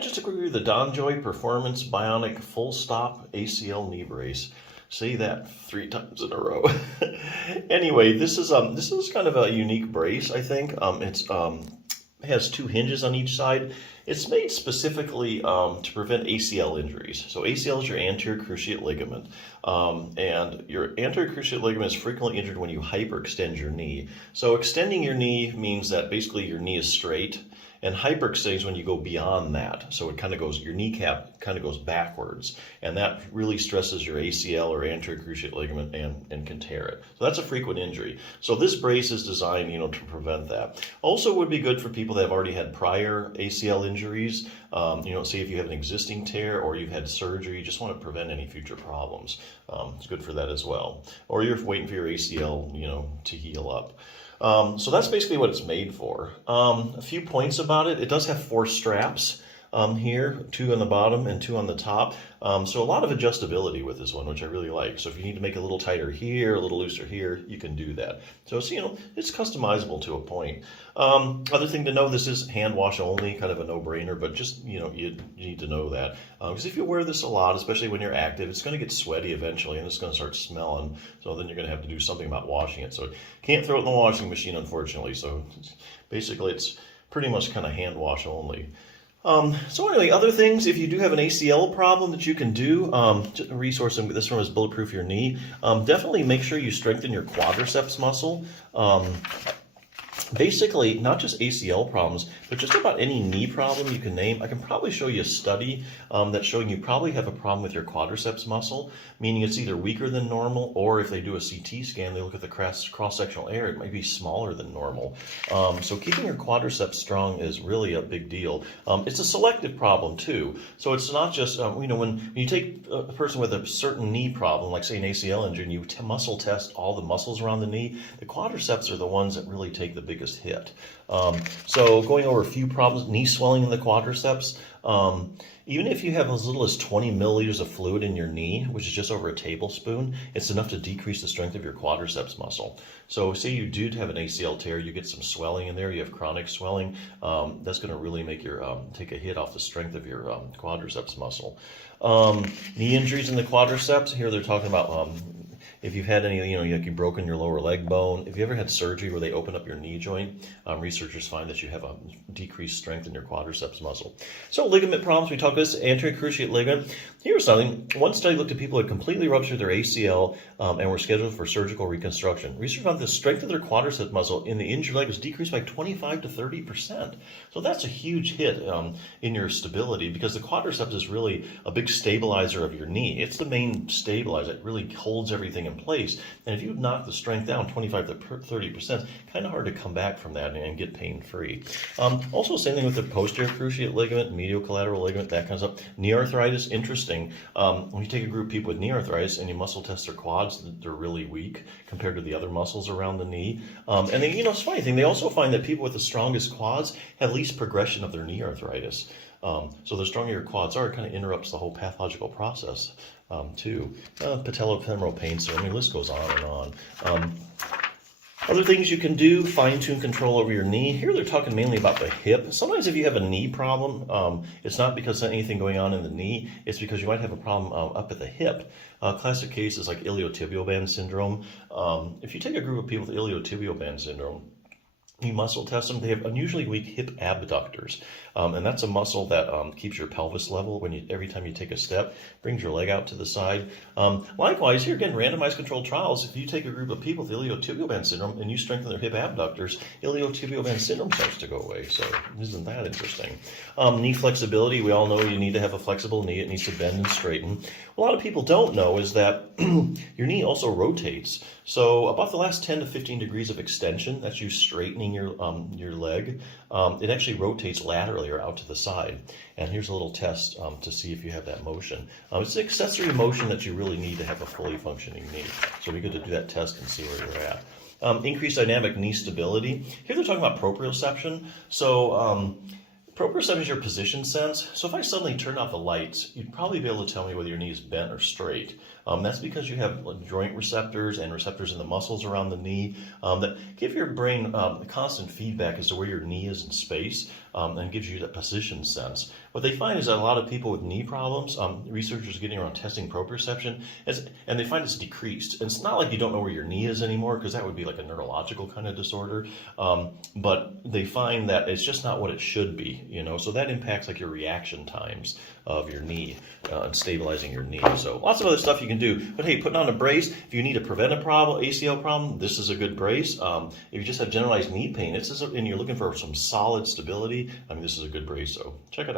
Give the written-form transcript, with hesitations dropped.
just a quick review of the DonJoy Performance Bionic Fullstop ACL knee brace. Say that 3 times in a row. Anyway, this is kind of a unique brace, I think. It has 2 hinges on each side. It's made specifically to prevent ACL injuries. So ACL is your anterior cruciate ligament. And your anterior cruciate ligament is frequently injured when you hyperextend your knee. So extending your knee means that basically your knee is straight, and hyperextending is when you go beyond that. So it kind of goes, your kneecap kind of goes backwards, and that really stresses your ACL or anterior cruciate ligament and can tear it. So that's a frequent injury. So this brace is designed, to prevent that. Also would be good for people that have already had prior ACL injuries. Say if you have an existing tear or you've had surgery, you just want to prevent any future problems. It's good for that as well. Or you're waiting for your ACL, to heal up. So that's basically what it's made for. A few points about it. It does have 4 straps here, 2 on the bottom and 2 on the top. So a lot of adjustability with this one, which I really like. So if you need to make it a little tighter here, a little looser here, you can do that. So it's, it's customizable to a point. Other thing to know, this is hand wash only, kind of a no-brainer, but just, you need to know that. Because if you wear this a lot, especially when you're active, it's going to get sweaty eventually and it's going to start smelling. So then you're going to have to do something about washing it. So can't throw it in the washing machine, unfortunately. So basically it's pretty much kind of hand wash only. So anyway, other things, if you do have an ACL problem that you can do, resource, this one is Bulletproof Your Knee. Definitely make sure you strengthen your quadriceps muscle. Basically, not just ACL problems, but just about any knee problem you can name. I can probably show you a study that's showing you probably have a problem with your quadriceps muscle, meaning it's either weaker than normal, or if they do a CT scan, they look at the cross-sectional area, it might be smaller than normal. So keeping your quadriceps strong is really a big deal. It's a selective problem too. So it's not just, when you take a person with a certain knee problem, like say an ACL injury, and you muscle test all the muscles around the knee, the quadriceps are the ones that really take the biggest hit. So going over a few problems, knee swelling in the quadriceps, even if you have as little as 20 milliliters of fluid in your knee, which is just over a tablespoon, it's enough to decrease the strength of your quadriceps muscle. So say you do have an ACL tear, you get some swelling in there, you have chronic swelling, that's going to really make your take a hit off the strength of your quadriceps muscle. Knee injuries in the quadriceps, here they're talking about if you've had any, you've broken your lower leg bone, if you ever had surgery where they open up your knee joint, researchers find that you have a decreased strength in your quadriceps muscle. So ligament problems, we talked about this, anterior cruciate ligament. Here's something. One study looked at people who had completely ruptured their ACL and were scheduled for surgical reconstruction. Research found the strength of their quadriceps muscle in the injured leg was decreased by 25 to 30%. So that's a huge hit in your stability, because the quadriceps is really a big stabilizer of your knee. It's the main stabilizer. It really holds everything in place. And if you knock the strength down 25 to 30%, kind of hard to come back from that and get pain-free. Also, same thing with the posterior cruciate ligament, medial collateral ligament, that kind of stuff. Knee arthritis, interesting. When you take a group of people with knee arthritis and you muscle test their quads, they're really weak compared to the other muscles around the knee. And then, it's a funny thing, they also find that people with the strongest quads have least progression of their knee arthritis. So the stronger your quads are, it kind of interrupts the whole pathological process too. Patellofemoral pain, so the list goes on and on. Other things you can do, fine-tune control over your knee. Here they're talking mainly about the hip. Sometimes if you have a knee problem, it's not because of anything going on in the knee, it's because you might have a problem up at the hip. Classic cases like iliotibial band syndrome. If you take a group of people with iliotibial band syndrome, you muscle test them, they have unusually weak hip abductors. And that's a muscle that keeps your pelvis level every time you take a step, brings your leg out to the side. Likewise, here again, randomized controlled trials, if you take a group of people with iliotibial band syndrome and you strengthen their hip abductors, iliotibial band syndrome starts to go away. So isn't that interesting? Knee flexibility, we all know you need to have a flexible knee. It needs to bend and straighten. What a lot of people don't know is that your knee also rotates. So about the last 10 to 15 degrees of extension, that's you straightening your leg, it actually rotates laterally or out to the side. And here's a little test to see if you have that motion. It's the accessory motion that you really need to have a fully functioning knee. So we get to do that test and see where you're at. Increased dynamic knee stability. Here they're talking about proprioception. So proprioception is your position sense. So if I suddenly turned off the lights, you'd probably be able to tell me whether your knee is bent or straight. That's because you have joint receptors and receptors in the muscles around the knee that give your brain constant feedback as to where your knee is in space. and gives you that position sense. What they find is that a lot of people with knee problems, researchers are getting around testing proprioception, and they find it's decreased. And it's not like you don't know where your knee is anymore, because that would be like a neurological kind of disorder. But they find that it's just not what it should be, so that impacts like your reaction times of your knee and stabilizing your knee. So lots of other stuff you can do. But hey, putting on a brace, if you need to prevent a problem, ACL problem, this is a good brace. If you just have generalized knee pain, and you're looking for some solid stability, this is a good brace. So check it out.